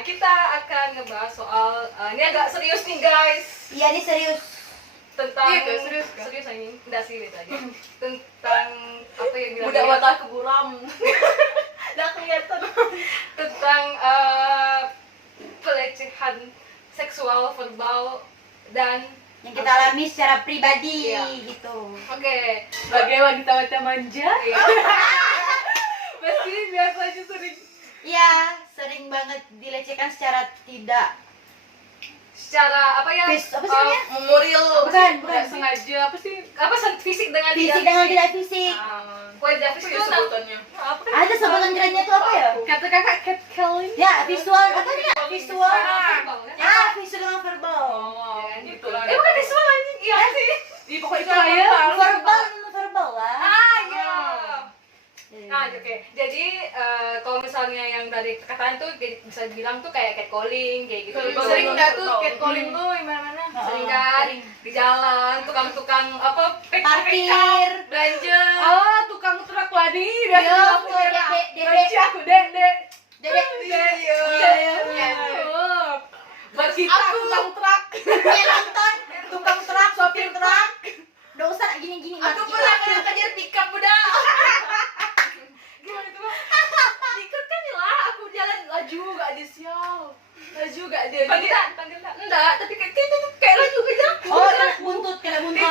kita akan ngebahas soal ini agak serius nih guys. Iya ini serius. Tentang Iya, Kak, serius, Kak. serius ini enggak sih beda aja. Tentang apa yang bilang Budak mata keburam. Udah kelihatan. tentang pelecehan seksual verbal dan Yang kita alami secara pribadi Iya. gitu. oke. Sebagai wanita-wanita manja, Iya. pasti biasanya sering Iya, sering banget dilecehkan secara tidak Secara apa ya? apa sih namanya? memorial. Bukan, Nggak bukan. sengaja apa sih? Apa fisik dengan Fisik dengan tidak fisik. Kue tidak Apa fisik ya itu sebutannya? apa kan? Ada sebutan kerennya tuh apa ya? Kata kakak catcalling. Ya, visual apa nih? Visual. Verbal, kan? Ah, visual dengan verbal. Oh, gitu lah. Bukan visual anjing. Iya sih. Di pokoknya itu lah ya. Verbal dengan verbal lah. Iya. Nah, oke. Jadi kalau misalnya yang dari perkataan tuh bisa dibilang tuh kayak catcalling kayak gitu. Sering nggak tuh catcalling tuh gimana? Sering kan Sering. di jalan tukang-tukang apa Parkir. belanja. Oh, tukang truk wadi Iya, biasa aku tuh, ya. Dek, Dek. Benci aku dek. Dedek. Iya. Buat kita Aku- tukang truk. Dia nonton tukang truk, sopir truk. Nggak usah gini-gini. Aku mati pernah kita. kejar pickup budak. Gimana itu Bang? Dikit kan lah, aku jalan laju gak di sial. Laju gak dia. Panggil tak? Enggak, tapi kayak itu kayak laju aja. Oh, kena buntut, kena buntut.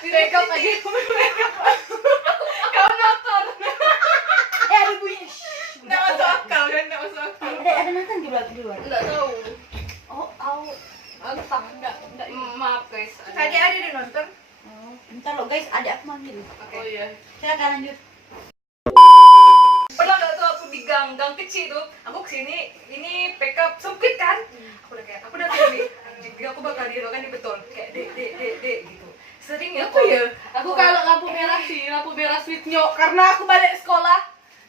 Di makeup aja. Kau motor. Ada bunyi. Shh, Nggak masuk akal kan, nggak masuk akal. Ada nonton di luar. Nggak tahu. Oh. Entah, nggak. Maaf guys. Tadi ada di nonton. Oh, bentar lo guys, ada aku manggil. Oh iya. Silakan lanjut. Pernah nggak tuh aku di gang kecil tuh, aku kesini, ini pickup sempit kan, aku udah sini, anjing, aku bakal dirokan di beton, kayak dek gitu. Sering ya Apa ya? Aku kalau lampu merah sweet nyok karena aku balik sekolah.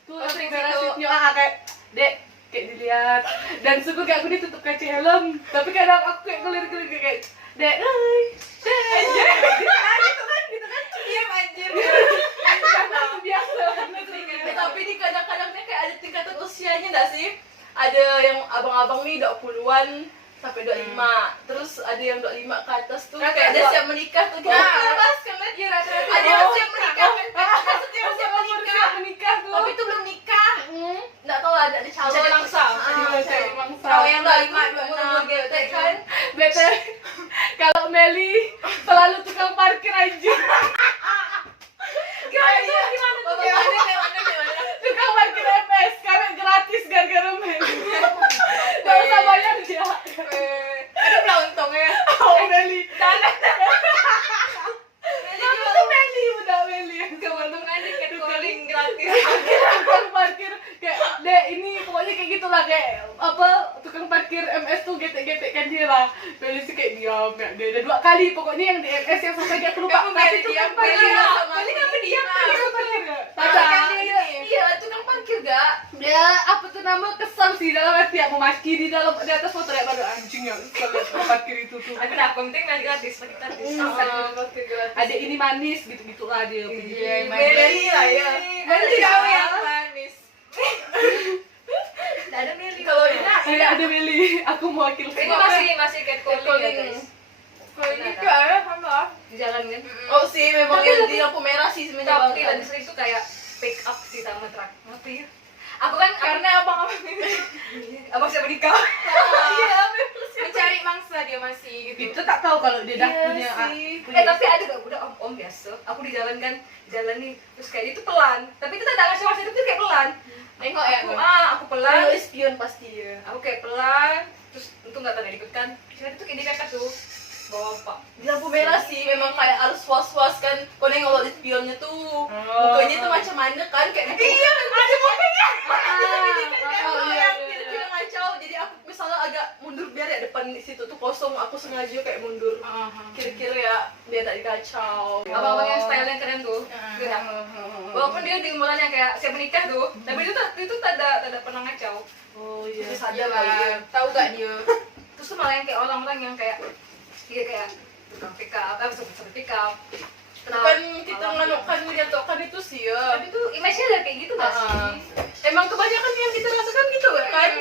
Tuh Oh, lampu sering merah situ. sweet nyok kayak dek kayak dilihat dan suku kayak aku ditutup kaca helm tapi kadang aku kayak kelir-kelir kayak dek anjir gitu kan diam anjir karena aku biasa. Tapi di kadang-kadang kayak ada tingkatan usianya nggak sih, ada yang abang-abang nih 20-an sampai 25, terus ada yang 25 ke atas tuh kayak dia siap menikah tuh. Kita bahas kan ya, ada yang siap menikah kan, maksudnya yang siap menikah tuh tapi itu belum nikah, nggak tahu ada calon Cari mangsa. cari mangsa. Kalau yang 25, 26 kan bete. Kalau Meli selalu tukang parkir aja. Gimana? Tukang parkir MS karena gratis gara-gara Meli. Gak usah bayar dia. Ada belah untungnya. Oh Meli. Dana. Kamu tuh Meli, udah Meli. Keuntungannya catcalling gratis. Tukang parkir kayak dek ini pokoknya kayak gitulah kayak apa tukang parkir MS tuh getek-getek kan dia lah. Meli sih kayak diam ya dia ada 2 kali pokoknya yang di MS yang sampai dia kelupa. Kamu Meli diam, Meli kenapa diam? Iya, tukang parkir gak? Dia apa tuh nama kesal sih dalam hati ya memaki di dalam di atas motor ya baru anjing ya kalau tukang parkir itu tuh. Aku dah penting lagi gratis, gratis. Parkir gratis. Ada ini manis gitu-gitu lah dia. Meli lah ya. Meli Kau ya. yang manis. Tidak ada Meli. Kalau ini ada Meli, aku mewakilkan. Ini masih catcalling ya guys. Kalau ini kayak ya sama. Di jalan kan. Oh sih, memang Tapi yang lebih- di lampu merah sih sebenarnya Tapi banget. lebih sering tuh kayak pick up sih sama truk. Ngerti ya? Aku kan Karena abang-abang ini abang siapa nikah? iya, Mencari mangsa dia masih gitu. itu tak tahu kalau dia dah Iya punya sih. punya Tapi ada gak udah om biasa. Aku di jalan kan, jalan nih, terus kayak itu pelan. Tapi itu tak ngasih masa itu kayak pelan. Nengok ya, Aku pelan. espion pasti dia. Aku kayak pelan. Terus untung gak tanda ikut kan. Cuma itu kayak di kakak tuh. Bawa pak. Di lampu merah sih memang kayak harus was-was kan. Kau nengok kalau di spionnya tuh mukanya tuh macam mana kan kayak iya ada mukanya. Dia ngacau. Jadi aku misalnya agak mundur biar ya depan di situ tuh kosong. Aku sengaja kayak mundur. Kira-kira ya biar tak dikacau. Abang-abang yang stylenya keren tuh. Dia tak. Walaupun dia di umuran yang kayak siap menikah tuh, tapi itu tak ada pernah ngacau. Oh iya. Terus ada lah. Tahu gak dia? Terus tuh malah yang kayak orang-orang yang kayak dia kayak tukang pick up, seperti pick up. Bukan kita nganukkan menjatuhkan itu sih ya. Tapi tuh image-nya udah kayak gitu gak sih? Emang kebanyakan yang kita rasakan gitu kan?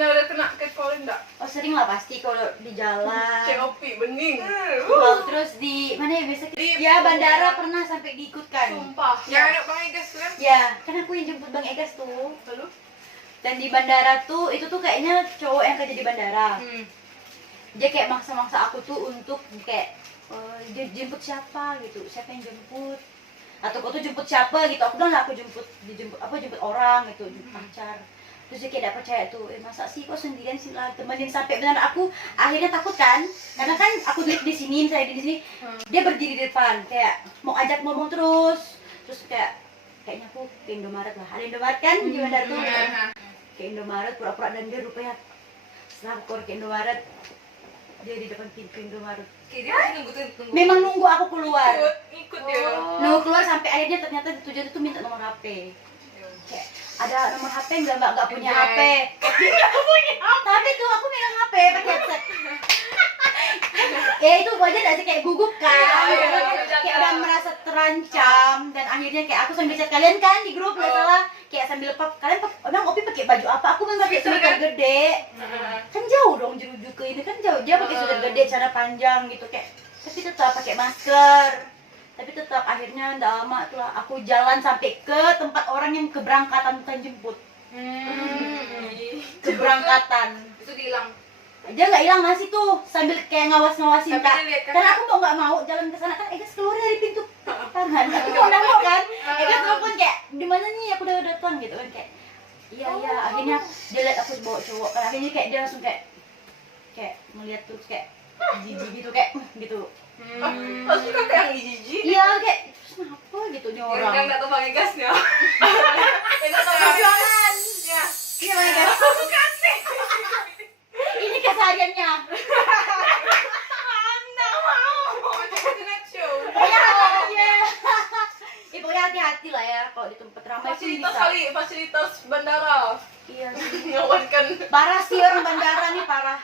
udah kena catcalling enggak? Oh sering lah pasti kalau di jalan. COP bening. Lalu terus di mana ya biasa? Ya bandara pernah sampai diikutkan. Sumpah. Yang anak Bang Egas tuh kan? Ya, kan aku yang jemput Bang Egas tuh. Lalu? Dan di bandara tuh itu tuh kayaknya cowok yang kerja di bandara. Dia kayak maksa-maksa aku tuh untuk kayak dia jemput siapa gitu, siapa yang jemput, atau kau tuh jemput siapa gitu. Aku bilang lah aku jemput orang gitu, jemput pacar. Terus dia kayak gak percaya tuh, masa sih kok sendirian sih lah, temenin sampai benar aku akhirnya takut kan, karena kan aku duduk di sini, saya di sini, dia berdiri di depan kayak mau ajak ngomong terus kayaknya aku ke Indomaret lah, ada Indomaret kan di bandara tuh, ke Indomaret pura-pura dan dia rupanya setelah aku keluar ke Indomaret dia di depan pintu Indomaret. Kayak dia pasti nunggu. Memang nunggu aku keluar. Ikut dia. Nunggu keluar sampai akhirnya ternyata di tujuan itu minta nomor HP. Kayak ada nomor HP nggak punya HP. Tapi tuh aku megang HP pakai headset. Ya itu wajar gak sih kayak gugup kan, kayak udah merasa terancam dan akhirnya kayak aku sambil chat kalian kan di grup nggak salah kayak sambil kalian emang Opi pakai baju apa? Aku memang pakai sweater gede, kan jauh dong jeruju ke ini kan jauh dia pakai sweater gede celana panjang gitu kayak tapi tetap pakai masker. Tapi tetap akhirnya nggak lama tuh aku jalan sampai ke tempat orang yang keberangkatan bukan jemput. Keberangkatan. Itu dihilang. Dia nggak hilang masih tuh sambil kayak ngawas-ngawasin Tapi Kak. dia lihat Karena aku mau nggak mau jalan ke sana kan Egas keluar dari pintu tangan. Aku mau nggak mau kan. Egas telepon kayak di mana nih aku udah datang gitu kan kayak. Iya akhirnya dia lihat aku bawa cowok kan akhirnya kayak dia langsung kayak melihat terus kayak jijik gitu kayak gitu. Pasti kan kayak jijik. Iya kayak terus kenapa gitu nih Orang orang. nggak tahu Bang Egasnya. Egas tahu Jualan. ya. Iya Bang Egas. Aku kasih. Ini kesehariannya. Anda mau. Tonight Show. Iya. Ya pokoknya hati-hati lah ya kalau di tempat ramai pun Fasilitas bisa. kali, fasilitas bandara. Iya sih. Ngawankan. Parah sih orang bandara nih parah.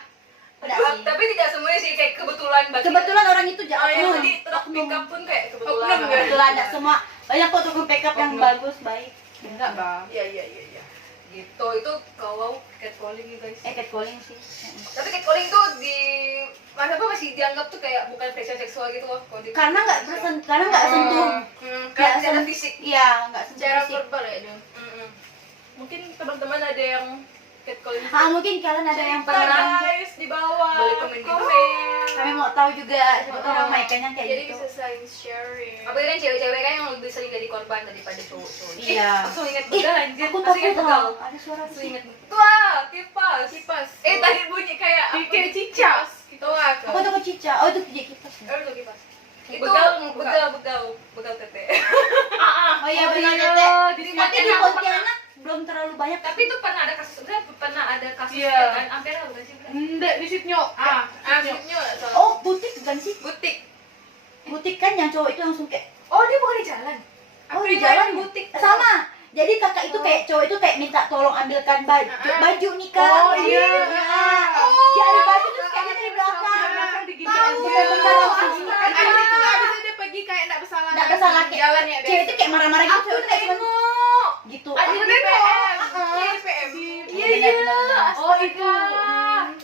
Udah sih. Tapi tidak semuanya sih kayak kebetulan bagi. Kebetulan orang itu Oh iya, oknum. jadi truk pickup pun kayak kebetulan. Oknum, Kebetulan enggak semua. Banyak kok truk pickup yang Oknum. bagus, baik. Enggak, Bang. Iya. Gitu, itu kalau catcalling ya guys. Catcalling sih. Tapi catcalling tuh di masa apa masih dianggap tuh kayak bukan pelecehan seksual gitu loh. Kalau di Karena enggak karena enggak sentuh. Karena tidak ada sen- fisik. Iya, enggak sentuh Secara fisik. verbal ya, Dong. Mungkin teman-teman ada yang catcalling. Mungkin kalian ada yang Cerita, pernah. guys di bawah. Boleh komen di komen. Kami mau tahu juga siapa tahu ramai kan yang kayak Jadi gitu. bisa saling sharing. Apalagi kan cewek-cewek kan yang lebih sering jadi korban daripada cowok-cowok. Iya. Aku ingat begal anjir. Aku Aku ingat takut begal. loh. Ada suara Aku sih. ingat. Wah, kipas. Kipas. Tadi bunyi kayak Kayak cicak. Itu aku. Aku takut cicak. Oh, itu dia kipas. Ya? Itu kipas. Itu Begal, begal tete. Oh iya Oh benar iya, Tete. di Tapi di Pontianak Pontianak belum terlalu banyak. Tapi itu pernah ada kasus, sebenarnya pernah ada kasus Iya. kan, Ampera bukan sih? Enggak di situ nyok. Maksudnya salah. Oh, butik bukan sih? Butik. Butik kan yang cowok itu langsung kayak Oh, dia bukan di jalan. oh Aku di kira jalan butik. sama. Jadi kakak itu kayak cowok itu kayak minta tolong ambilkan baju nih kak. Oh, iya. Dia ada baju terus kayaknya dari belakang. Tahu, benar-benar langsung. Abis itu dia pergi kayak enggak bersalah. Nggak bersalah kayak Jalan ya. cewek itu kayak marah-marah gitu. Cewek itu kayak cuman gitu. Ada di PM. Iya di PM. Iya benar. Oh itu.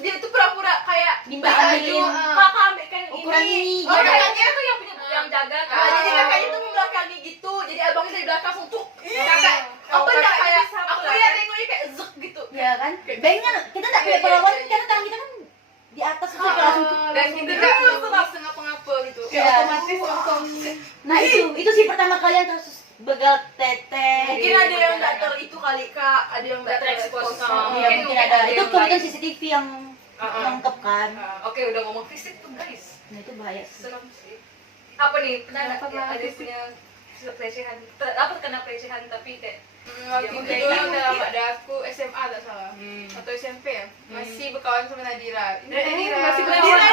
Dia tuh pura-pura kayak Minta beli baju, ambilin. kakak ambilkan Ukuran ini. Oh, Iya. kakaknya tuh yang punya yang jaga kan. Nah, jadi kakaknya tuh membelakangi gitu. Jadi abangnya dari belakang langsung cuk. Kakak apa enggak kayak aku lihat nengoknya kayak zek gitu. Iya kan? Bayangin kita enggak punya perlawanan karena tangan kita kan di atas terus kayak langsung Dan kita gitu. nggak ngapa-ngapa gitu. Kayak Iya. otomatis langsung. Nah itu sih pertama kalian kasus begal tete. Mungkin ada yang nggak itu kali kak, ada yang nggak terekspos. Iya mungkin ada. Itu yang kebetulan lain. CCTV yang nangkep kan. Oke, udah ngomong fisik tuh guys. Nah itu bahaya sih. Serem sih. Apa nih? Pernah Apa nggak ada lagi punya pelecehan? Apa kena pelecehan tapi kayak Waktu Ya, itu mungkin. dalam ada aku SMA tak salah atau SMP ya masih berkawan sama Nadira. Ini Nadira. masih Nadira.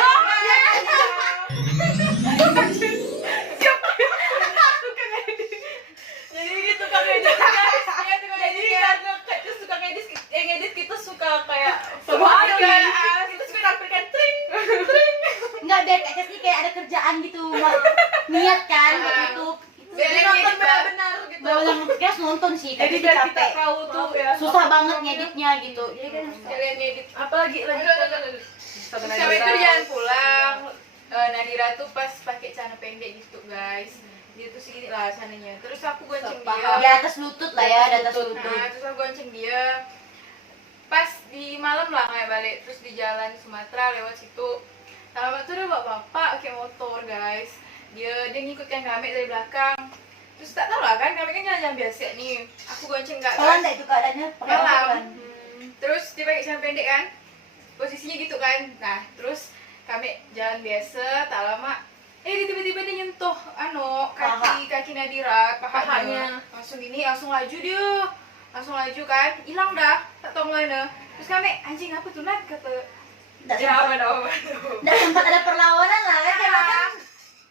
Jadi dia tukang edit guys. Jadi karena kita suka ngedit kita suka kayak kita suka tampilkan tring. Enggak deh kayak sih kayak ada kerjaan gitu niat kan buat YouTube. Itu Biar nonton benar-benar gitu. Yang podcast nonton sih, Jadi tapi biar kita capek. tahu tuh ya. Susah banget ngeditnya gitu. Jadi kan Kalian ngedit apalagi lagi. Sampai itu dia pulang. Nadira tuh pas pakai celana pendek gitu guys. Dia tuh segini lah sananya. Terus aku gonceng dia. di atas lutut lah ya, di atas lutut. Nah, terus aku gonceng dia. Pas di malam lah kayak balik, terus di jalan Sumatera lewat situ. Lama tuh ada bapak pakai motor guys. Dia ngikutkan kami dari belakang. Terus tak tahu lah kan, kami kan jalan-jalan biasa nih. Aku gonceng kak. Pelan deh itu keadaannya, pakai Malam. pelan. Terus dia pakai celana pendek kan, posisinya gitu kan. Nah terus kami jalan biasa, tak lama dia tiba-tiba dia nyentuh kaki Nadira, pahanya langsung laju dia, langsung laju kan, hilang dah, tak tahu mana. Terus kami anjing apa tuh Nat, kata Nggak ya sempat, apa nggak sempat ada perlawanan lah kan, karena kan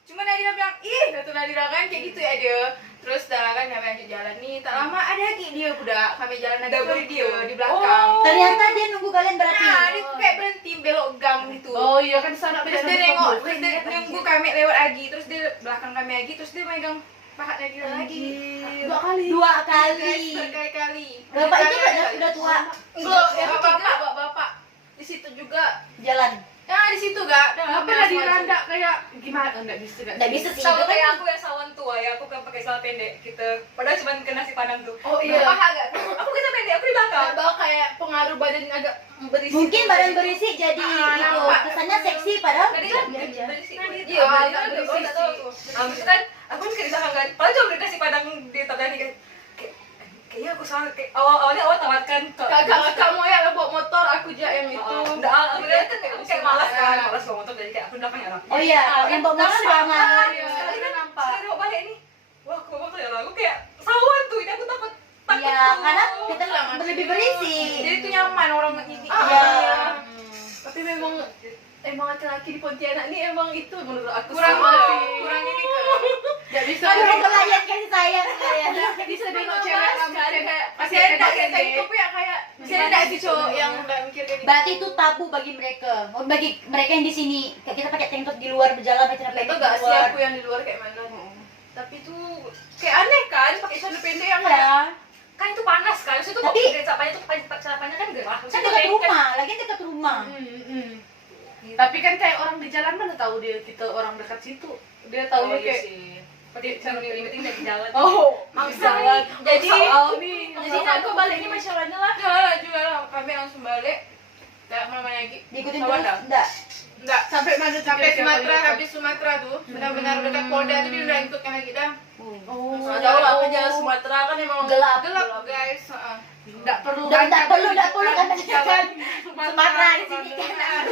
cuma Nadira bilang, ih kata Nadira kan kayak gitu ya dia. Terus dah kan kami lanjut jalan nih, tak lama ada lagi dia budak, kami jalan lagi sama dia di belakang. ternyata dia nunggu kalian berarti. Nah, dia kayak berhenti belok gang gitu. Oh iya kan sana Terus dia nengok, terus dia nunggu kami lewat lagi, terus dia belakang kami lagi, terus dia megang paha Nadira lagi. Dua kali. Dua Guys, kali. berkali-kali. Bapak itu udah tua. Belum, ya bapak. Di situ juga. Jalan. Ya di situ gak. Apa Nadira enggak kayak gimana? Enggak bisa enggak. Nggak bisa sih. Sama itu kan kayak aku yang sawan tua ya, aku kan pakai celana pendek gitu. Padahal cuma kena si pandang tuh. Oh iya. Paha gak? Aku pakai celana pendek, aku di belakang. Bawa kayak pengaruh badan agak berisi. mungkin badan berisi jadi itu nampak. kesannya seksi padahal Tadi biasa kan aja. Iya, agak berisi sih. Itu kan aku kan kayak di belakang kan. Padahal cuma dikasih padang di tabrak kan. Kayaknya aku salah, kayak awal tawarkan Kakak kamu ya bawa motor, aku aja yang itu. Enggak, aku lihat kan kayak malas kan, malas bawa motor jadi kayak aku belakang ya orang. Oh iya, yang bawa motor jangan. Sekali kan sekali bawa balik nih. Wah, aku bawa motor ya aku kayak sawan tuh, ini aku takut. Iya, karena kita lebih berisi. Jadi itu nyaman orang ini. Iya. Tapi emang laki-laki di Pontianak ini emang itu menurut aku Kurang sama sih. kurang ini ke. Gak bisa Kurang pelayan kasih sayang ya. Gak bisa nengok cewek kayak Masih ada kayak itu ya kayak masih ada sih cowok yang enggak mikir kayak gitu. Berarti itu tabu bagi mereka. Oh, bagi mereka yang di sini, kayak kita pakai tank top di luar berjalan pakai celana Itu pendek enggak di sih luar. aku yang di luar kayak mana. Tapi itu kayak aneh kan pakai celana pendek yang Iya. kan itu panas kan. Terus itu kok Tapi- capanya tuh celana kan gerah. Kan dekat rumah, lagi dekat rumah. Tapi kan kayak orang di jalan mana tahu kita orang dekat situ. Dia tahu kayak pakai celana pendek dari jalan. oh, Maksa jalan. nih. Jadi Jadi aku balik ini masalahnya lah. juga lah kami langsung balik. Enggak mana lagi. Diikutin Sama terus dah. enggak? Enggak. Sampai mana Sampai Sumatera, habis Sumatera tuh benar-benar dekat Polda tuh dia udah ikutkan lagi dah. Oh, Jauh lah kan jalan Sumatera kan emang Gelap. guys. enggak perlu Enggak perlu kan jalan Sumatera di sini kan.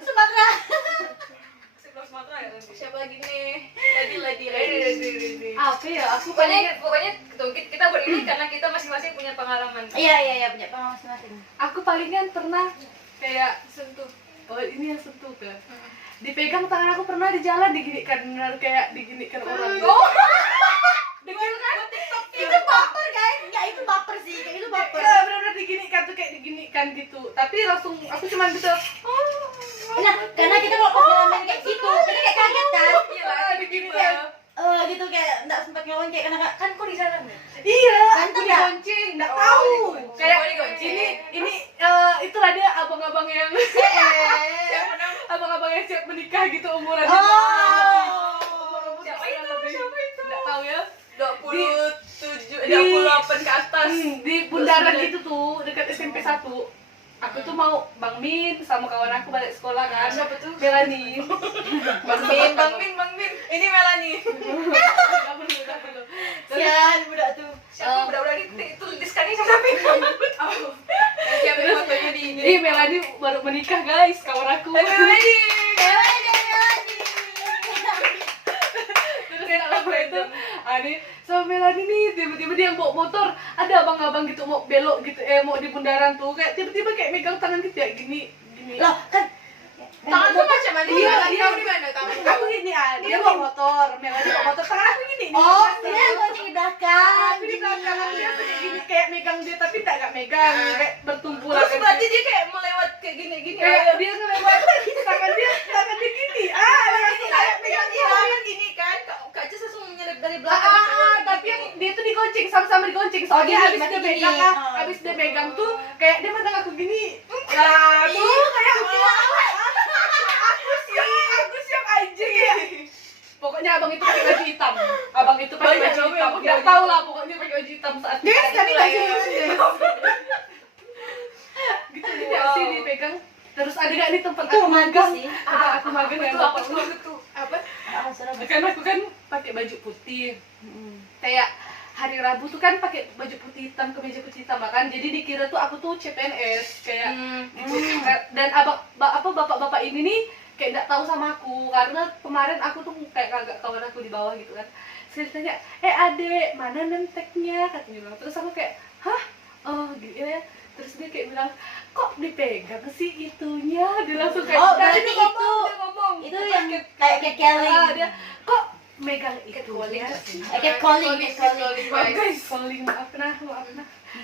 Sumatera. Sebelah Sumatera ya. Siapa lagi nih? Ladi. Apa ya? Aku pokoknya kita buat ini karena kita masing-masing punya pengalaman. Iya punya pengalaman masing-masing. Aku palingan pernah kayak Sentuh. oh ini yang sentuh kan. Dipegang tangan aku pernah di jalan diginikan benar kayak diginikan orang. Dengar kan? Itu baper guys. Enggak, itu baper sih. Kayak itu baper. Ya, benar-benar diginikan tuh kayak diginikan gitu. Tapi langsung aku cuman bisa Nah, karena kita kalau pas jalan main kayak gitu, kita kayak kaget kan? Iya lah, begini gitu. ya. Gitu kayak enggak sempat ngelawan kayak karena Kan kok di sana nih? Iya, Ganteng aku nggak? digonceng, enggak Oh, tahu. digonceng. Kayak Oh, digonceng. ini itulah dia abang-abang yang Siapa namanya? abang-abang yang siap menikah gitu umuran. Siapa itu? Enggak tahu ya. 27, Di- 28 ke atas. Di bundaran itu tuh dekat SMP 1. Aku tuh mau Bang Min sama kawan aku balik sekolah kan. Siapa tuh? Melani. Bang Min. Ini Melanie. Enggak perlu. Sian budak tuh. Siapa budak-budak itu diskan ini siapa Oh. Nanti ambil fotonya di ini. Jadi Melani baru menikah guys, kawan aku. Terus yang lama itu, ini sama Melani nih tiba-tiba dia bawa motor, ada abang-abang gitu mau belok gitu, mau di bundaran tuh kayak tiba-tiba kayak megang tangan gitu ya gini. Loh, kan Tangan tuh macam mana? Iya, Kamu di mana? Tangan Aku gini dia bawa motor, Melani bawa motor, tangan aku gini. oh, dia gonceng di belakang. Aku di belakang dia kayak gini kayak megang dia tapi enggak megang, kayak bertumpu lah. Terus berarti dia kayak melewat kayak gini-gini. Kayak dia ngelewat tangan dia gini. soalnya gini, abis berarti dia gini. pegang kan, Oh. abis dia pegang tuh kayak dia mandang aku gini. Lah, tuh kayak aku siap anjir ya. Pokoknya abang itu pakai baju hitam. Abang itu pakai baju hitam. Enggak tahu lah pokoknya pakai baju hitam saat Dia kan tadi kasih gitu dia sih dipegang. Terus ada gak di tempat Itu aku romantis magang? sih. Ada aku magang yang bapak tuh apa? Serem. kan aku kan pakai baju putih. Mm. Kayak hari Rabu tuh kan pakai baju putih hitam, kemeja putih hitam kan. Jadi dikira tuh aku tuh CPNS kayak gitu. Dan bapak-bapak ini nih kayak nggak tahu sama aku karena kemarin aku tuh kayak kagak kawan aku di bawah gitu kan. Saya tanya, adek mana nenteknya, katanya. Terus aku kayak, hah, oh gitu ya. Terus dia kayak bilang, kok dipegang sih itunya? Dia langsung kayak, Oh, "Nah, berarti dia ngomong, itu- dia ngomong." Itu Terus yang kayak, kayak calling. dia kok megang itunya sih? Calling. Guys, calling, maaf nah.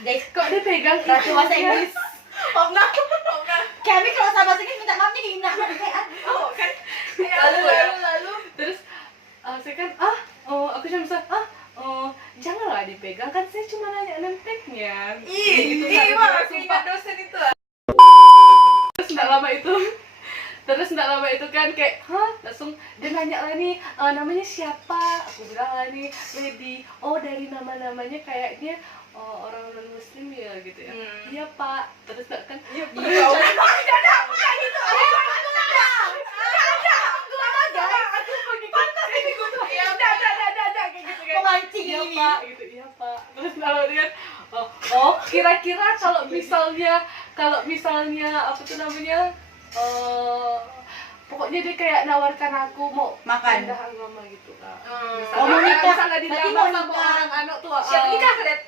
Guys, Kok dia pegang ratu bahasa itunya? Inggris. Kami kalau sama bahasa Inggris minta maafnya dihina. Lalu Terus saya kan aku cuma bisa janganlah dipegang kan saya cuma nanya nenteknya. Gitu, ih, sampai wah, dia keingat dosen itu. terus nggak lama itu kan kayak langsung dia nanya lah nih namanya siapa, aku bilang lah nih Lady. Oh dari namanya kayaknya orang non muslim ya gitu ya. Iya pak. Terus kan Memancing iya ini. pak gitu, iya pak. Terus kalau dia kan kira-kira kalau misalnya apa tuh namanya pokoknya dia kayak nawarkan aku mau Makan. pindah agama gitu kan. Oh, mau nikah. Misalnya Berarti dilamar mau sama nikah. orang anak tuh Siap nikah kan?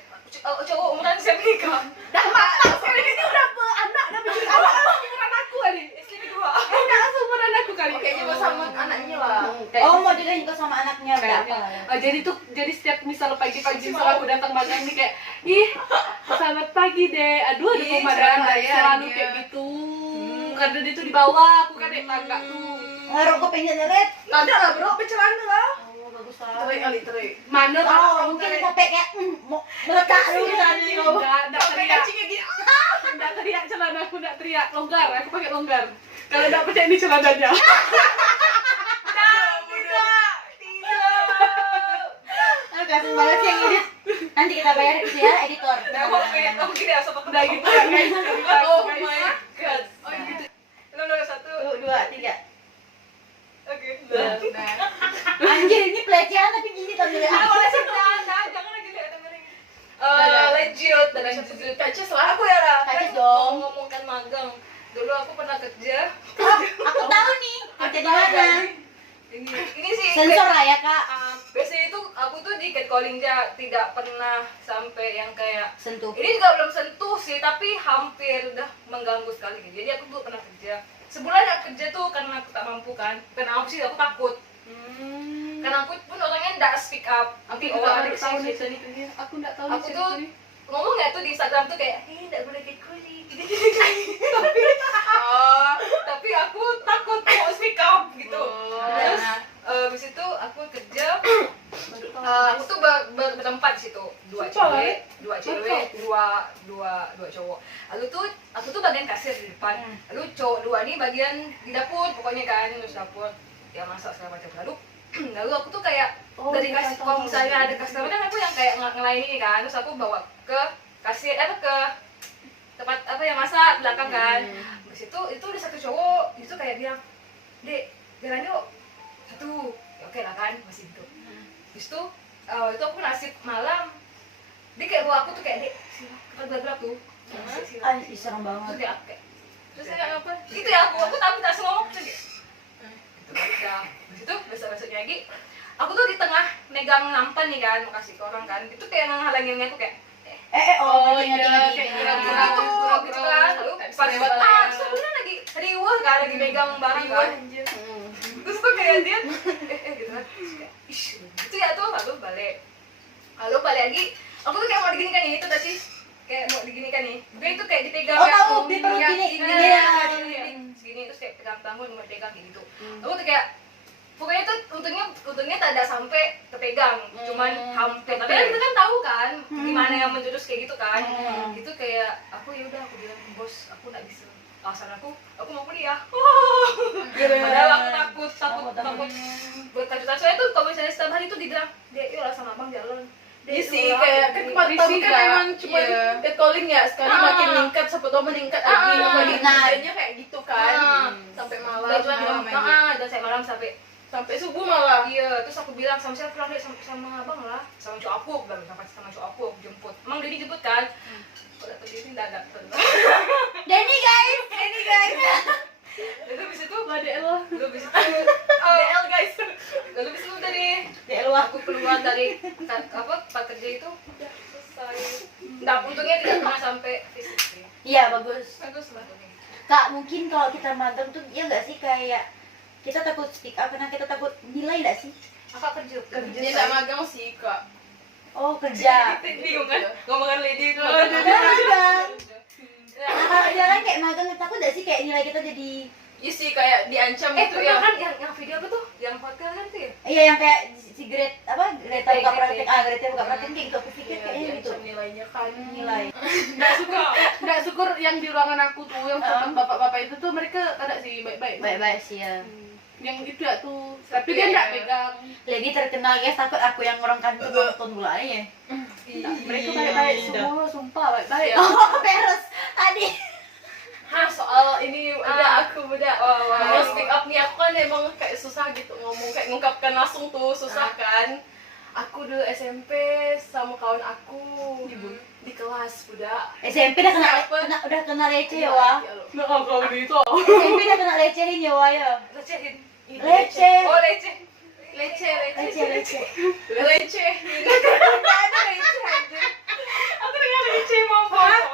Cowok umuran siap nikah. dah matang sekarang ini udah anak dah begini anak umuran aku kali Istri kedua. anak seumuran aku kali. Kayaknya mau sama anaknya lah. Oh, mau juga nikah sama anaknya berapa? Jadi setiap misal pagi-pagi misal aku datang magang nih kayak ih selamat pagi deh, aduh ada Ih, pemandangan cerah ya selalu dia. kayak gitu karena dia tuh di bawah aku kan naik tangga tuh. Ngarok kupingnya deret. Ada lah bro, pecelana lah. Oh, bagus Terik lah. kali, terik. Mana Oh, mungkin sampai kayak mau meletak dulu tadi kau. enggak Sampai teriak, kancingnya gini. enggak teriak celana aku enggak teriak, longgar, aku pakai longgar. Kalau enggak percaya ini celananya. Aduh, kasih banget sih yang edit. Nanti kita bayar itu ya, editor. Aku gini asal pakai Udah gitu ya guys. cerita, Oh guys. my god. Oh gitu. Nomor 1. 1, 2, 3. Oke. Nah. Anjir, ini pelecehan tapi gini tampilnya. Boleh sederhana, jangan lagi lihat dengerin. Lanjut dari satu sudut kaca setelah aku ya lah. Kaca Kan dong. ngomongkan magang. Dulu aku pernah kerja. Oh, aku tahu nih. Kerja di mana? Ini sih Sensor lah ya, Kak. biasanya itu aku tuh di catcalling aja, tidak pernah sampai yang kayak Sentuh. ini juga belum sentuh sih, tapi hampir udah mengganggu sekali. Jadi aku tuh pernah kerja sebulan ya, kerja tuh karena aku tak mampu kan, karena aku sih aku takut, karena aku pun orangnya nggak speak up. Aku Nanti juga orang enggak tahu nih gitu. ceritanya. Aku enggak tahu Aku nih tuh ceritanya. ngomong nggak tuh di Instagram tuh kayak nggak boleh catcalling gitu. Tapi aku takut mau speak up gitu. Terus habis itu aku kerja. Aku tuh berempat di situ, dua cewek, dua cowok. Aku tuh bagian kasir di depan. Lalu cowok dua nih bagian di dapur, pokoknya kan ngurus dapur, ya masak segala macam. Lalu aku tuh kayak dari kasir, kalau misalnya ada customer kan aku yang kayak ngelainin kan, terus aku bawa ke kasir ke tempat apa yang masak belakang kan. Habis itu ada satu cowok itu kayak bilang, "Dek, jalan yuk." Satu, ya oke lah kan, masih hidup. Habis itu aku nasib malam, dia kayak bawa aku tuh kayak, "Dek, sila, kita gelap tuh." Sila. Ih, serem Terus banget. dia kayak, terus saya apa? Gitu ya aku tapi tak ngomong tuh dia. Gitu kan. Udah. Habis itu besok-besoknya lagi, aku tuh di tengah megang nampan nih kan, mau kasih ke orang kan. Itu kayak ngehalangin aku kayak, Oh, iya, ngerti. kayak gitu kan. Lalu pas lewat, sebenarnya lagi riuh kan, lagi megang barang kan. Terus tuh kayak dia gitu kan. Terus kayak, ish, gitu ya tuh. Lalu balik lagi, aku tuh kayak mau diginikan nih, itu tadi kayak mau diginikan nih. Dia itu kayak dipegang Oh, ya, tahu, di perut ya, gini, gini gini ya. segini terus kayak pegang tangan mau dipegang kayak gitu. Aku tuh kayak pokoknya tuh untungnya tak ada sampai kepegang, cuman hampir. Tapi kan kita kan tahu kan gimana yang menjurus kayak gitu kan. Itu kayak aku ya udah aku bilang, bos aku nggak bisa, alasan aku mau kuliah. Padahal aku takut berkelanjutan. Soalnya tuh kalau misalnya setiap hari tuh dibilang, dia yuk lah sama abang jalan. Iya sih, kayak kan kemarin kan emang cuma calling ya, sekali makin meningkat, siapa tau meningkat lagi, lagi nadanya kayak gitu kan, sampai malam, dan saya malam sampai subuh malah. Iya, terus aku bilang sama siapa pulang sama abang lah, sama cowok aku, bilang sama cowok aku jemput. Emang dia dijemput kan? Kalau terjadi tidak datang. Denny guys. Lalu habis itu, DL lah. lalu habis itu, DL guys. lalu habis itu udah nih. DL lah. Aku keluar dari tempat kerja itu udah selesai. Nah, untungnya tidak pernah sampai fisik sih. Iya bagus. Bagus lah. Kak, mungkin kalau kita magang tuh ya nggak sih kayak kita takut speak up karena kita takut nilai nggak sih? Kakak kerja. Dia tak magang sih kak. Oh kerja. Bingung kan? Ngomongan lady itu. Magang. Nah kalau dia kan kayak magang takut nggak sih kayak nilai kita jadi Iya sih kayak diancam gitu pernah ya. kan yang video apa tuh? Yang hotel kan tuh ya? iya yang kayak si Greta buka praktek Greta buka praktek kayak gitu aku pikir kayaknya gitu Diancam nilainya kan. nilai. Nggak syukur yang di ruangan aku tuh yang bapak-bapak itu tuh mereka ada sih baik-baik. Baik-baik sih ya. Yang itu ya tuh. Tapi dia nggak pegang. Lagi terkenal guys takut aku yang orang kantor nonton bola ya. Mereka baik-baik semua, sumpah baik-baik. Oh beres tadi. Hah soal ini udah aku udah Wow. mau speak up nih aku kan emang kayak susah gitu ngomong kayak ngungkapkan langsung tuh susah kan. Aku dulu SMP sama kawan aku di kelas udah SMP udah kena receh ya wah. Nggak kalau gitu. SMP udah kena lecehin ya wah ya. Lecehin. Leceh. Oh, leceh. Leceh. Receh. Aku dengar leceh mau bohong.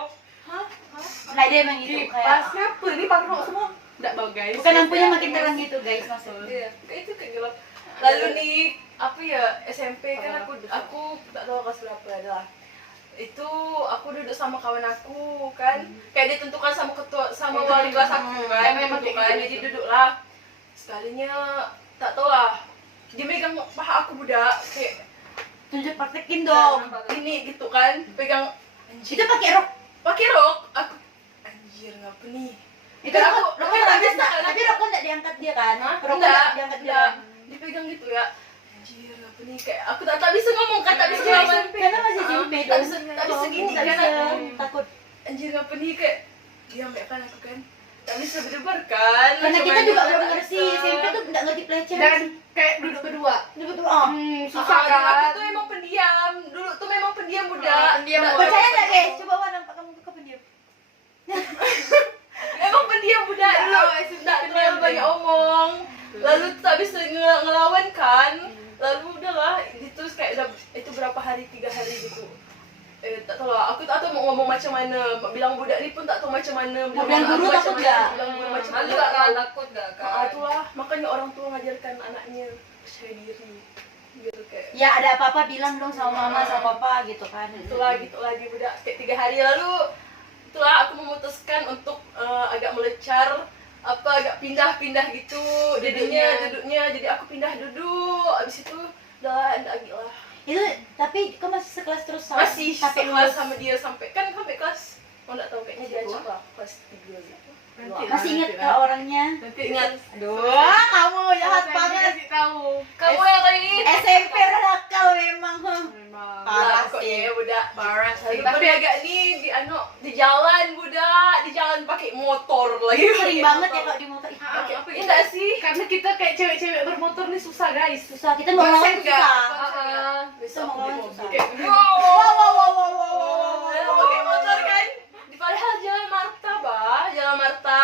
Nah dia emang gitu Pas kayak siapa? Ini parno semua. Nggak bau guys. bukan lampunya makin terang gitu guys maksudnya. Iya, kayak itu kayak gelap. Lalu nih apa ya SMP kan aku tak tahu kelas berapa adalah itu aku duduk sama kawan aku kan kayak ditentukan sama ketua sama wali kelas aku kan Memang gitu kayak kan gitu. jadi duduk lah sekalinya tak tahu lah dia megang paha aku budak kayak Tunjuk praktekin dong. ini gitu kan pegang Itu pakai rok. aku anjir ngapa nih Itu Dan rokok aku nggak tak bisa, bisa, tapi rokok nggak diangkat dia kan? Hah? Rokok Enggak, nggak diangkat dia. enggak. Dipegang gitu ya. Anjir, apa nih? Kayak aku tak bisa ngomong kan, tak bisa ngelawan. Karena masih SMP Tak dong. bisa gini Tak kan bisa aku. takut. Anjir, apa nih? Kayak diam ya kan aku kan. Tak bisa berdebar kan. Karena Macam kita mana juga tak belum ngerti bisa. SMP tuh nggak ngerti pelecehan. Dan kayak duduk berdua. Itu betul oh. Susah Dulu aku kan. tuh emang pendiam. Dulu tuh memang pendiam budak. pendiam. Tak Percaya nggak guys? Coba Wan nampak kamu buka pendiam. Emang pendiam budak dulu. Tak terlalu banyak omong. Lalu tak bisa ngelawan kan. Lalu udahlah itu kayak udah itu berapa hari 3 hari gitu. Tak tahu lah, aku tak tahu mau ngomong macam mana. Bilang budak ni pun tak tahu macam mana. Mau bilang guru aku takut macam nggak? mana, bilang guru macam Malu mana. gak tak kan? tahu. Takut gak kan? Itulah makanya orang tua ngajarkan anaknya percaya diri. Gitu kayak. Ya ada apa-apa bilang dong sama mama sama papa gitu kan. Itulah gitu lagi budak kayak 3 hari lalu. Itulah aku memutuskan untuk agak melecar agak pindah-pindah gitu duduknya jadi aku pindah duduk abis itu udah lagi lah Itu tapi kau masih sekelas terus sama masih sampai kelas lulus. sama dia sampai kelas nggak tahu kayaknya dia acak lah kelas 3 gitu. Masih ingat kak orangnya? Nanti Ingat. Aduh, kamu jahat banget. Kasih tahu. Kamu yang tadi ini. SMP udah nakal memang. Memang. Parah Budak kok sih. ya budak Parah Lalu pada agak nih di jalan budak di jalan pakai motor lagi Sering banget ya kalau di motor. Ih, pakai Apa gitu? enggak sih Karena kita kayak cewek-cewek bermotor nih susah guys. susah kita mau ngelawan Konsep nggak? susah. besok Mau aku di ngelawan mobil susah. kayak Wow. pakai motor kan padahal jalan Marta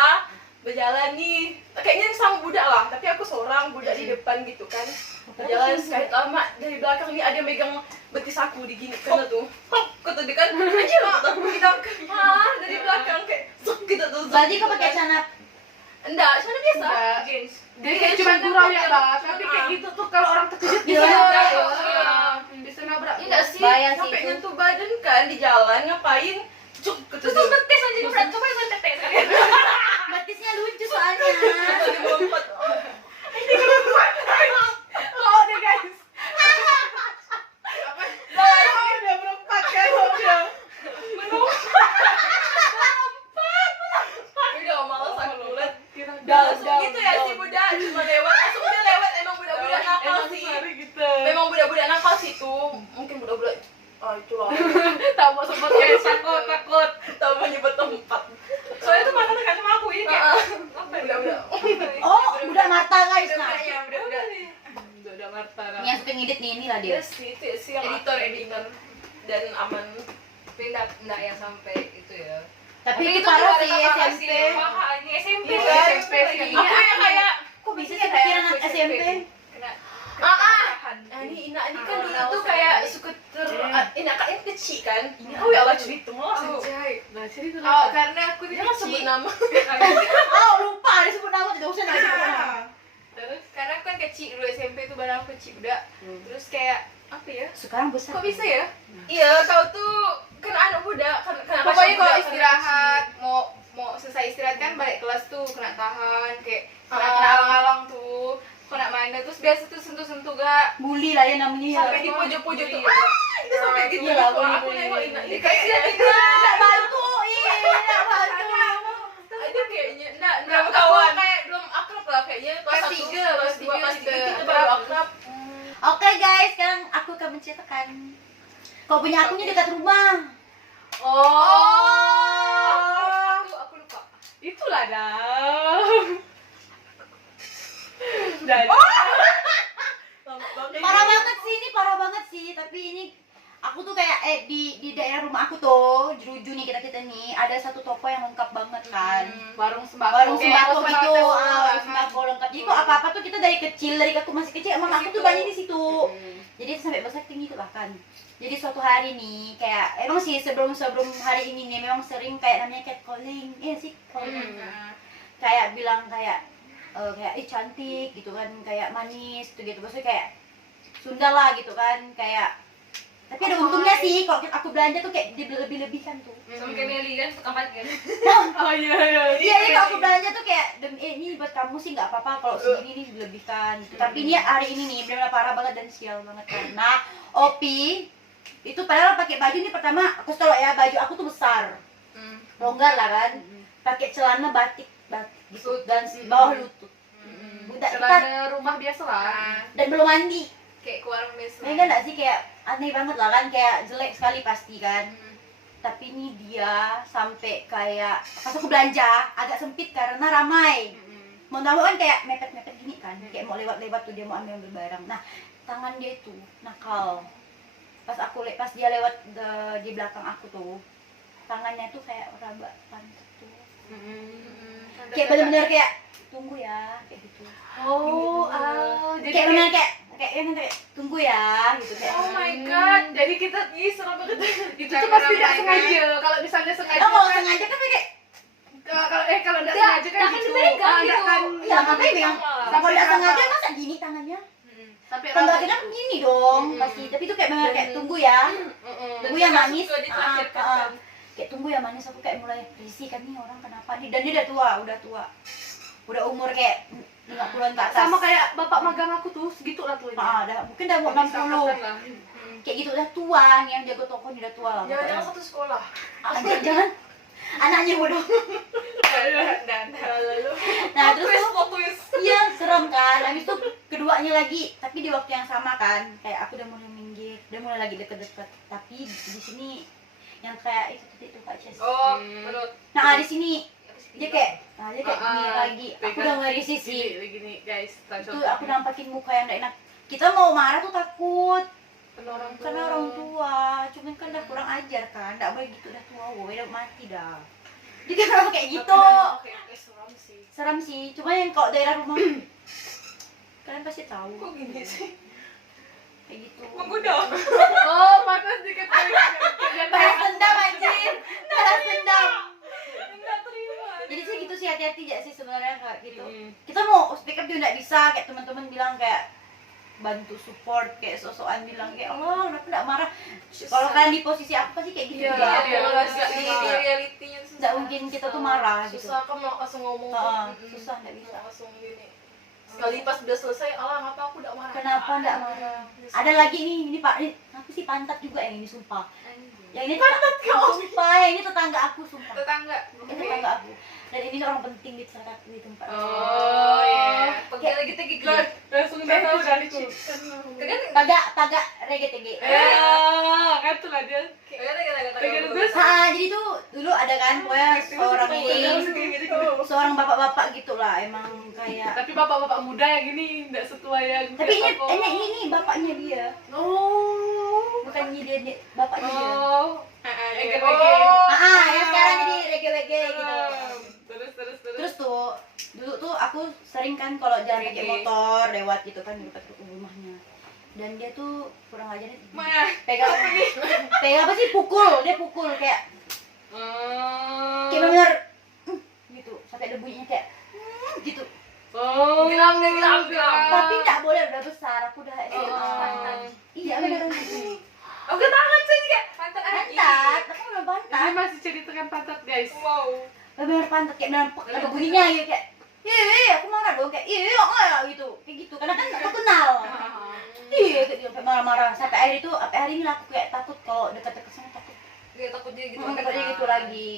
berjalan nih kayaknya sama budak lah tapi aku seorang budak di depan gitu kan berjalan sekali lama dari belakang nih ada yang megang betis aku digini karena tuh kata dia kan anjir aku bilang dari belakang kayak zuk gitu tuh zuk, Berarti kau gitu pakai kan. celana enggak celana biasa Enggak. jeans Dia kayak cuma gurau ya lah, tapi kayak gitu tuh kalau orang terkejut bisa Iya. nabrak. Iya. Bisa nabrak. enggak sih Bahaya sih sampai itu. nyentuh badan kan di jalan ngapain cuk gitu Terus tetes aja di front. Coba yang tetes sekalian. batisnya lucu soalnya. lompat langsung gitu ya si budak cuma lewat langsung dia lewat emang budak-budak nakal Emang sih sehari gitu. memang budak-budak nakal sih tuh mungkin budak-budak itulah Tak mau sempat kayak takut. tahu menyebut tempat soalnya tuh mata dekat sama aku ini kayak apa ya budak-budak Oh, udah mata guys. Nah, budak-budaknya budak-budak Udah Marta. ini yang suka ngedit nih, inilah dia. dia sih itu ya sih yang Editor. dan aman Tapi enggak yang sampai itu ya. Tapi Tapi itu itu parah juga sih ada kakak SMP. sih. Wah, ini SMP Iya, kan? SMP sih. lagi. Aku yang kayak Kok bisa sih pikiran anak SMP? Kena nah ini kan dulu tuh kayak suka ini kan ini kecil kan ini oh ya Allah cerita malah Anjay. Nah, jadi itu Oh, karena aku dia kan sebut nama Oh, lupa disebut nama, tidak usah disebut nama. Terus karena aku kan kecil dulu SMP tuh badan aku kecil udah. Terus kayak apa ya? Sekarang besar. Kok bisa ya? iya kau tuh kan anak budak kan kenapa Pokoknya sih kalau budak, istirahat mau selesai istirahat kan balik kelas tuh kena tahan kayak kena alang-alang tuh kena mana terus biasa tuh sentuh-sentuh gak Bully lah ya namanya. sampai di pojok-pojok tuh itu sampai gitu Iya lah, aku bully. nengok Ina ini dikasih kayak Enggak bantu, enggak bantu. ada kayaknya enggak kawan kayak belum akrab lah kayaknya Kelas satu, tiga, kelas kelas 2 tiga kelas 3 kita kita baru akrab Oke guys, sekarang aku akan menceritakan. Kau punya akunya dekat rumah. aku lupa. itulah dah. Udah. lama banget Parah banget sih, ini parah banget sih. Tapi ini aku tuh kayak di daerah rumah aku tuh, Jeruju nih kita nih, ada satu toko yang lengkap banget kan. Warung sembako. Warung Kayak sembako warung gitu, sembako, warung sembako lengkap. Jadi kok apa-apa tuh kita dari kecil, dari aku masih kecil, emang aku tuh banyak di situ. Jadi sampai besar tinggi tuh bahkan. Jadi suatu hari nih kayak emang sih sebelum hari ini nih memang sering kayak namanya catcalling, sih calling. Kayak bilang kayak cantik gitu kan, kayak manis gitu maksudnya kayak Sunda lah gitu kan, kayak tapi ada untungnya sih kalau aku belanja tuh kayak lebih-lebihkan tuh. Sama kayak Meli kan tukang parkir. Oh iya. Iya, ini kalau aku belanja tuh kayak ini buat kamu sih nggak apa-apa kalau segini nih dilebihkan gitu. Tapi ini hari ini nih benar-benar parah banget dan sial banget karena Opi itu padahal pakai baju nih pertama aku tahu ya baju aku tuh besar, longgar lah kan, pakai celana batik gitu dan bawah lutut. Budak kita Celana rumah biasa lah. dan belum mandi. Kayak ke warung biasa. Ini kan nggak sih kayak aneh banget lah kan, kayak jelek sekali pasti kan. Tapi ini dia sampai kayak pas aku belanja agak sempit karena ramai. Mau tahu kan kayak mepet-mepet gini kan, kayak mau lewat-lewat tuh dia mau ambil barang. Nah tangan dia itu nakal. Pas dia lewat di belakang aku tuh, tangannya tuh kayak raba pantat tuh. Kayak bener-bener kayak tunggu ya kayak gitu. Jadi Kayak bener kayak tunggu ya gitu kayak. oh my god jadi kita serem banget itu tuh pasti tidak sengaja. Kalau misalnya sengaja Oh, kalau kan sengaja kan kayak kalau tidak sengaja kan gitu. iya kan. Iya, makanya bilang kalau nggak sengaja raba. masa gini tangannya. Sampai Kalau nggak raba. kena gini dong pasti. Tapi itu kayak benar kayak tunggu ya. Tunggu ya manis. suka diterakhirkan kan. Kayak tunggu ya manis, aku kayak mulai risih kan nih orang kenapa nih. Dan dia udah tua. Udah umur kayak 50-an ke atas. Sama kayak bapak magang aku tuh segitu lah tuanya. Mungkin udah mau 60. Kayak gitu udah tua nih yang jago toko ini udah tua lah. jangan-jangan satu sekolah Jangan anaknya bodoh. lalu Nah, terus tuh plot twist iya serem kan. Habis itu keduanya lagi, tapi di waktu yang sama kan. Kayak aku udah mulai minggir, udah mulai lagi deket-deket. Tapi di sini yang kayak itu Kak Ces. Oh, menurut Nah, di sini dia kayak gini lagi. Aku udah mulai risih sih. Gini guys, Itu aku nampakin muka yang gak enak. Kita mau marah tuh takut. Karena orang tua, cuman kan udah kurang ajar kan, nggak boleh gitu, udah tua, woy, udah mati dah. Jadi kenapa kayak gitu? oke seram sih Seram sih, cuma yang kalau daerah rumah kalian pasti tahu. kok gini sih Kayak gitu. menggoda Oh, panas dikit lagi. Balas dendam anjir, balas dendam. nggak terima Jadi sih gitu sih, hati-hati aja sih sebenarnya kayak gitu. Kita mau speak up juga nggak bisa, kayak teman-teman bilang kayak bantu support, kayak sosokan bilang kayak Allah kenapa nggak marah. Kalau kalian di posisi apa sih kayak gitu Iya, juga. iya, kalau nggak di realitinya susah. Nggak mungkin kita tuh marah gitu. susah kan mau langsung ngomong Susah nggak bisa. langsung gini sekali pas udah selesai ngapa aku udah marah Kenapa nggak marah? Ada lagi nih, ini Pak, ini apa sih pantat juga yang ini sumpah. Yang ini sumpah, yang ini tetangga aku sumpah. Tetangga. Ini tetangga aku. Dan ini orang penting di tempat di tempat. Oh iya. Pergi lagi tinggi Lah, langsung udah tahu dari Tagak reggae. kan tuh lah dia. Terus Jadi tuh dulu ada kan pokoknya seorang ini seorang bapak-bapak gitu lah emang kayak. tapi bapak-bapak muda yang ini enggak setua yang Tapi kayak Koko. ini bapaknya dia. Oh. Bukan dia bapaknya dia. Oh. Ya sekarang jadi reggae gitu. Terus. Terus tuh dulu tuh aku sering kan kalau jalan pakai motor lewat gitu kan dekat rumahnya. Dan dia tuh kurang ajar nih. Pegang apa sih dia pukul kayak kayak bener gitu sampai ada bunyinya kayak gitu. Oh. Geram. Tapi nggak boleh udah besar aku udah SMA. Iya beneran gitu. Oke tangan sih kayak pantat lagi. Pantat, aku belum Ini pantat. masih ceritakan pantat, guys. Wow. Bener pantat kayak bener ada bunyinya gitu kayak iya aku marah dong kayak iya enggak gitu kayak gitu karena kan aku kenal iya kayak gitu sampai marah-marah sampai hari ini aku kayak takut kalau dekat-dekat sana takut Dia takut dia gitu. takutnya gitu lagi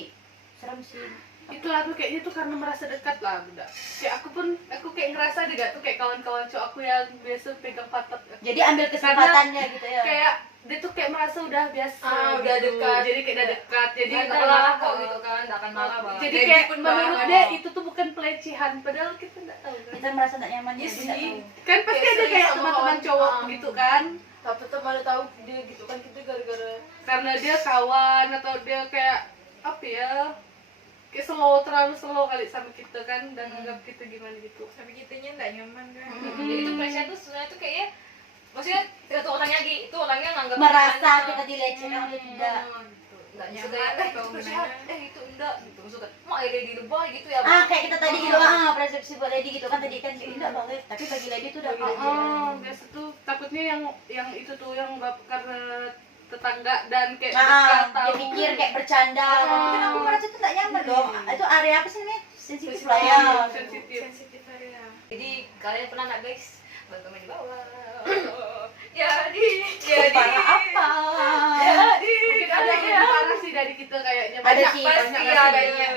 serem sih. Itu aku kayaknya tuh karena merasa dekat lah, bunda. Kayak aku kayak ngerasa juga tuh kayak kawan-kawan cowok aku yang biasa pegang pantat. Jadi ambil kesempatannya gitu ya. Kayak dia tuh kayak merasa udah biasa. Udah gitu. dekat. Jadi kayak udah dekat. Jadi Jadi udah tak marah lah. kok gitu kan, tak akan marah banget. Jadi Daddy kayak pun menurut marah. dia itu tuh bukan pelecehan, padahal kita nggak tahu kan. Kita merasa tidak nyaman Iya jadi sih. nggak tahu. Kan pasti Kayak ada sering kayak sama teman-teman kawan. cowok gitu kan. Tapi tetap mana tahu dia gitu kan kita gara-gara Karena dia kawan atau dia kayak apa ya? Kayak terlalu slow kali sama kita kan dan anggap kita gimana gitu. Tapi kitanya nggak nyaman kan. jadi itu pelecehan tuh sebenarnya tuh kayaknya maksudnya tergantung orangnya lagi itu orangnya nganggap Merasa kita dilecehkan atau tidak. nggak Nyaman suka atau itu pelecehan gimana. itu enggak gitu suka mak ada di lebah gitu ya Kayak kita tadi gitu persepsi buat lady gitu kan tadi kan tidak boleh tapi bagi lady itu udah Biasa tuh takutnya yang itu tuh yang karena tetangga dan kayak dia tahu. pikir kayak bercanda tapi kan aku merasa itu tidak nyaman dong itu area apa sih namanya sensitif lah ya Sensitif. Sensitif area. jadi kalian pernah nggak guys bantu main di bawah parah apa Mungkin ada yang lebih parah sih dari kita kayaknya. Ada Banyak, sih, banyak pasti nggak sih? adanya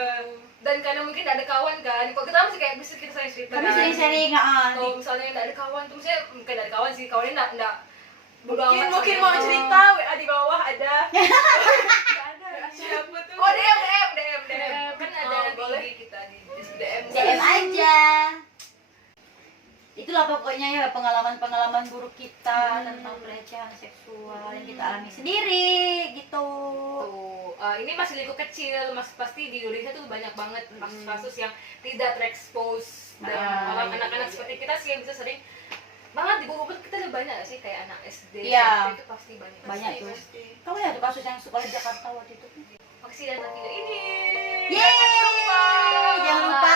dan karena mungkin ada kawan kan kalau kita masih kayak bisa kita sering cerita tapi kan. sering-sering Kalau misalnya nggak ada kawan tuh misalnya mungkin ada kawan sih kawannya nggak Mungkin mau cerita WA di bawah ada. Siapa tuh? oh DM kan ada boleh. di kita di DM DM aja itulah pokoknya ya pengalaman-pengalaman buruk kita tentang pelecehan seksual yang kita alami sendiri gitu. Tuh, ini masih lingkup kecil, pasti di Indonesia tuh banyak banget kasus-kasus yang tidak terekspos dan orang anak-anak seperti kita sih yang bisa sering banget di Bogor kita udah banyak gak sih kayak anak SD, Iya. SMP itu pasti banyak. Banyak tuh. Kamu lihat tuh kasus yang sekolah di Jakarta waktu itu. Makasih dan nanti ini. Yeay! Jangan lupa